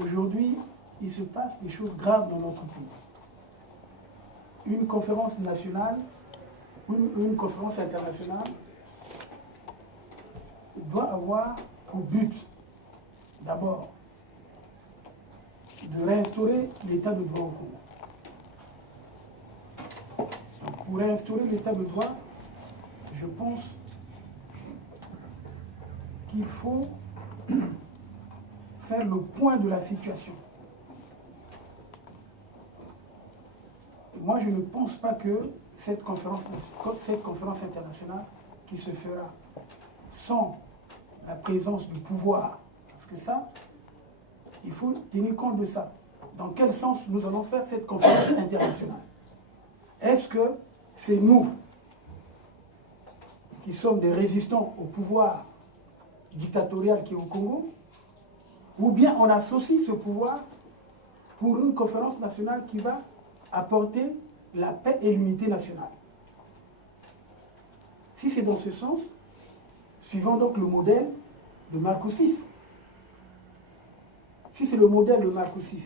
Aujourd'hui, il se passe des choses graves dans notre pays. Une conférence nationale, une conférence internationale doit avoir pour but, d'abord, de réinstaurer l'état de droit au Congo. Pour réinstaurer l'état de droit, je pense qu'il faut faire le point de la situation. Et moi, je ne pense pas que cette conférence internationale qui se fera sans la présence du pouvoir, parce que ça, il faut tenir compte de ça. Dans quel sens nous allons faire cette conférence internationale? Est-ce que c'est nous qui sommes des résistants au pouvoir dictatorial qui est au Congo, ou bien on associe ce pouvoir pour une conférence nationale qui va apporter la paix et l'unité nationale? Si c'est dans ce sens, suivant donc le modèle de Marcus VI. Si c'est le modèle de Marcus VI,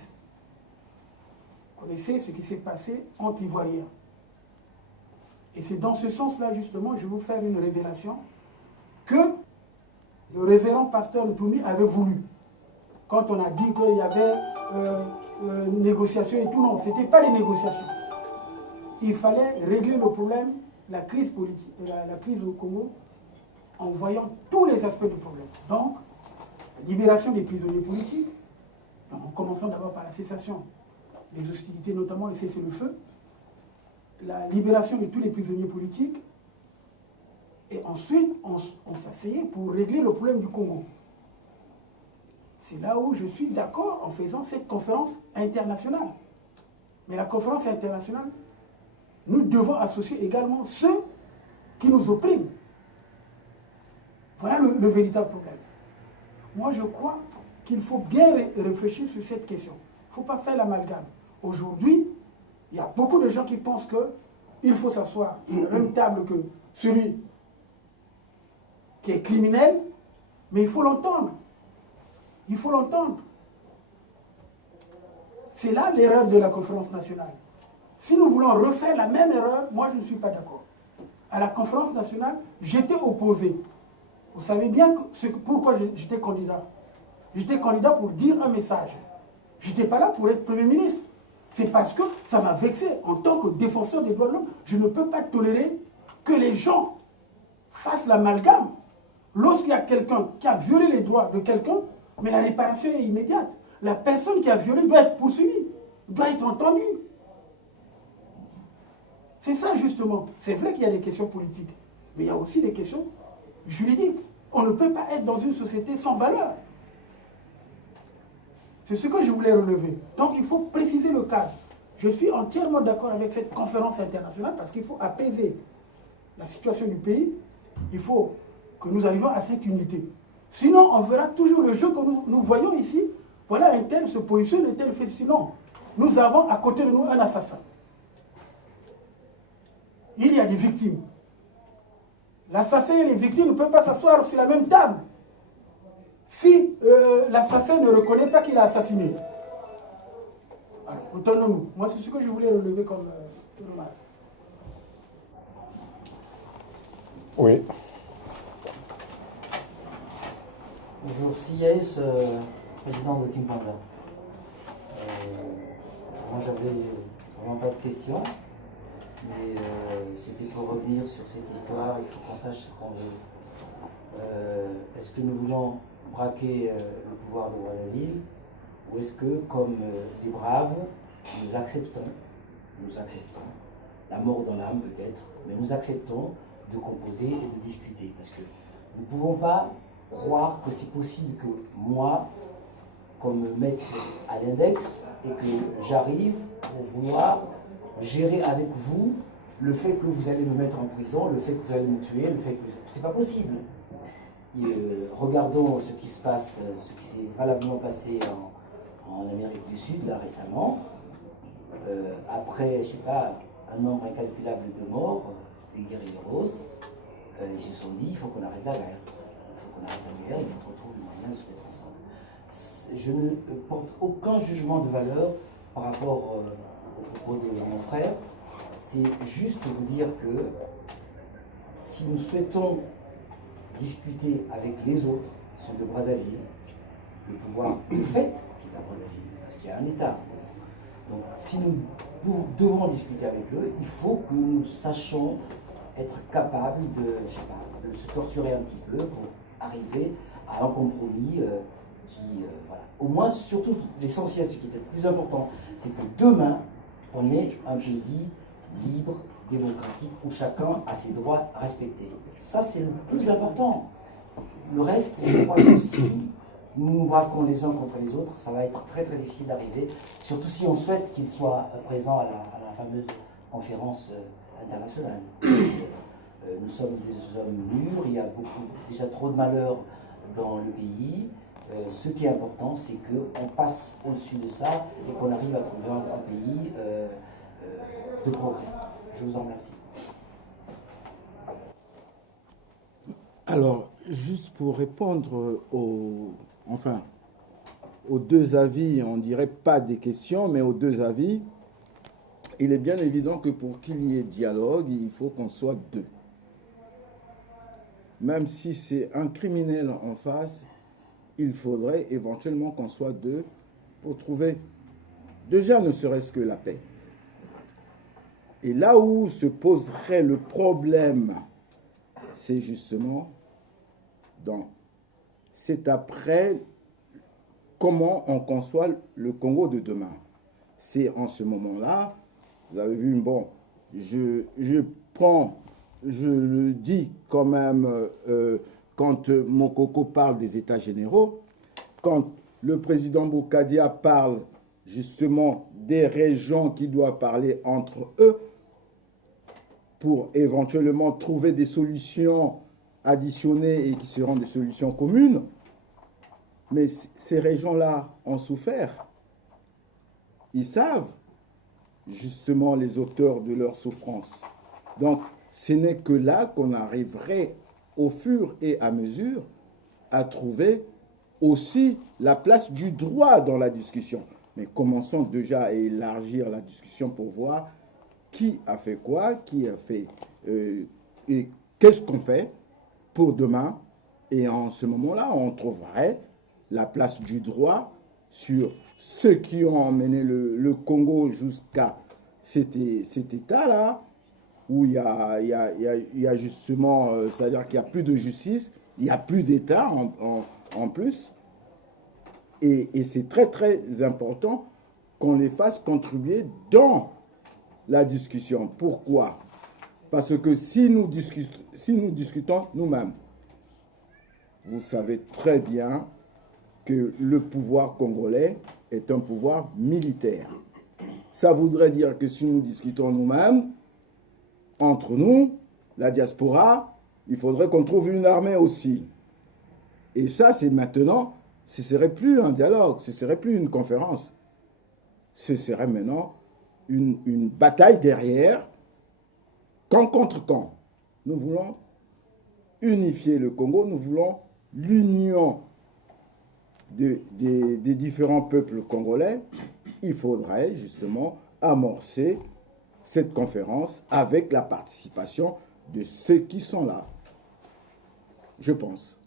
vous connaissez ce qui s'est passé entre Ivoiriens. Et c'est dans ce sens-là, justement, je vais vous faire une révélation que le révérend pasteur Ntoumi avait voulu. Quand on a dit qu'il y avait négociations et tout, non, ce n'était pas des négociations. Il fallait régler le problème, la crise politique, la crise au Congo, en voyant tous les aspects du problème. Donc, la libération des prisonniers politiques, en commençant d'abord par la cessation des hostilités, notamment le cessez-le-feu, la libération de tous les prisonniers politiques, et ensuite, on s'asseyait pour régler le problème du Congo. C'est là où je suis d'accord en faisant cette conférence internationale. Mais la conférence internationale, nous devons associer également ceux qui nous oppriment. Voilà le véritable problème. Moi, je crois qu'il faut bien réfléchir sur cette question. Il ne faut pas faire l'amalgame. Aujourd'hui, il y a beaucoup de gens qui pensent qu'il faut s'asseoir à la même table que celui qui est criminel, mais il faut l'entendre. Il faut l'entendre. C'est là l'erreur de la conférence nationale. Si nous voulons refaire la même erreur, moi je ne suis pas d'accord. À la conférence nationale, j'étais opposé. Vous savez bien pourquoi j'étais candidat. J'étais candidat pour dire un message. Je n'étais pas là pour être Premier ministre. C'est parce que ça m'a vexé. En tant que défenseur des droits de l'homme, je ne peux pas tolérer que les gens fassent l'amalgame. Lorsqu'il y a quelqu'un qui a violé les droits de quelqu'un, mais la réparation est immédiate. La personne qui a violé doit être poursuivie, doit être entendue. C'est ça justement. C'est vrai qu'il y a des questions politiques, mais il y a aussi des questions juridiques. On ne peut pas être dans une société sans valeur. C'est ce que je voulais relever. Donc il faut préciser le cadre. Je suis entièrement d'accord avec cette conférence internationale parce qu'il faut apaiser la situation du pays. Il faut que nous arrivions à cette unité. Sinon, on verra toujours le jeu que nous voyons ici. Voilà, un tel se positionne, un tel fait. Sinon, nous avons à côté de nous un assassin. Il y a des victimes. L'assassin et les victimes ne peuvent pas s'asseoir sur la même table. Si l'assassin ne reconnaît pas qu'il a assassiné. Alors, entendons-nous. Moi, c'est ce que je voulais relever comme remarque. Oui. Bonjour, CIS, président de King Panda. Moi, j'avais vraiment pas de questions, mais c'était pour revenir sur cette histoire. Il faut qu'on sache ce qu'on veut. Est-ce que nous voulons braquer le pouvoir de Brazzaville, ou est-ce que, comme des braves, nous acceptons la mort dans l'âme peut-être, mais nous acceptons de composer et de discuter, parce que nous ne pouvons pas croire que c'est possible que moi, qu'on me mette à l'index et que j'arrive pour vouloir gérer avec vous le fait que vous allez me mettre en prison, le fait que vous allez me tuer, le fait que... C'est pas possible. Et, regardons ce qui se passe, ce qui s'est valablement passé en Amérique du Sud, là, récemment. Après, je sais pas, un nombre incalculable de morts, des guerrilleros, ils se sont dit, il faut qu'on arrête la guerre. Il faut qu'on arrête la guerre, il faut qu'on trouve le moyen de se mettre ensemble. je ne porte aucun jugement de valeur par rapport au propos de mon frère. C'est juste vous dire que si nous souhaitons discuter avec les autres qui sont de Brazzaville, le pouvoir de fait qui est à Brazzaville, parce qu'il y a un État. Donc si nous devons discuter avec eux, il faut que nous sachions être capables de, je sais pas, de se torturer un petit peu pour arriver à un compromis voilà. Au moins, surtout, l'essentiel, ce qui est le plus important, c'est que demain, on est un pays libre, démocratique, où chacun a ses droits respectés. Ça, c'est le plus important. Le reste, je crois que si nous nous braquons les uns contre les autres, ça va être très très difficile d'arriver, surtout si on souhaite qu'il soit présent à la fameuse conférence internationale. Nous sommes des hommes mûrs, il y a déjà trop de malheurs dans le pays. Ce qui est important, c'est qu'on passe au-dessus de ça et qu'on arrive à trouver un pays de progrès. Je vous en remercie. Alors, juste pour répondre aux deux avis, on dirait pas des questions, mais aux deux avis, il est bien évident que pour qu'il y ait dialogue, il faut qu'on soit deux. Même si c'est un criminel en face, il faudrait éventuellement qu'on soit deux pour trouver déjà ne serait-ce que la paix. Et là où se poserait le problème, c'est justement c'est après comment on conçoit le Congo de demain. C'est en ce moment-là, vous avez vu, bon, je le dis quand même, quand Mokoko parle des États généraux, quand le président Boukadia parle justement des régions qui doivent parler entre eux pour éventuellement trouver des solutions additionnées et qui seront des solutions communes, mais ces régions-là ont souffert. Ils savent justement les auteurs de leur souffrance. Donc, ce n'est que là qu'on arriverait au fur et à mesure à trouver aussi la place du droit dans la discussion. Mais commençons déjà à élargir la discussion pour voir qui a fait quoi, qui a fait et qu'est-ce qu'on fait pour demain. Et en ce moment-là, on trouverait la place du droit sur ceux qui ont emmené le Congo jusqu'à cet état-là, où il y a justement, c'est-à-dire qu'il n'y a plus de justice, il n'y a plus d'État en plus. Et c'est très très important qu'on les fasse contribuer dans la discussion. Pourquoi? Parce que si nous discutons nous-mêmes, vous savez très bien que le pouvoir congolais est un pouvoir militaire. Ça voudrait dire que si nous discutons nous-mêmes, entre nous, la diaspora, il faudrait qu'on trouve une armée aussi. Et ça, c'est maintenant, ce ne serait plus un dialogue, ce ne serait plus une conférence. Ce serait maintenant une bataille derrière, camp contre camp. Nous voulons unifier le Congo, nous voulons l'union des différents peuples congolais. Il faudrait justement amorcer cette conférence avec la participation de ceux qui sont là, je pense.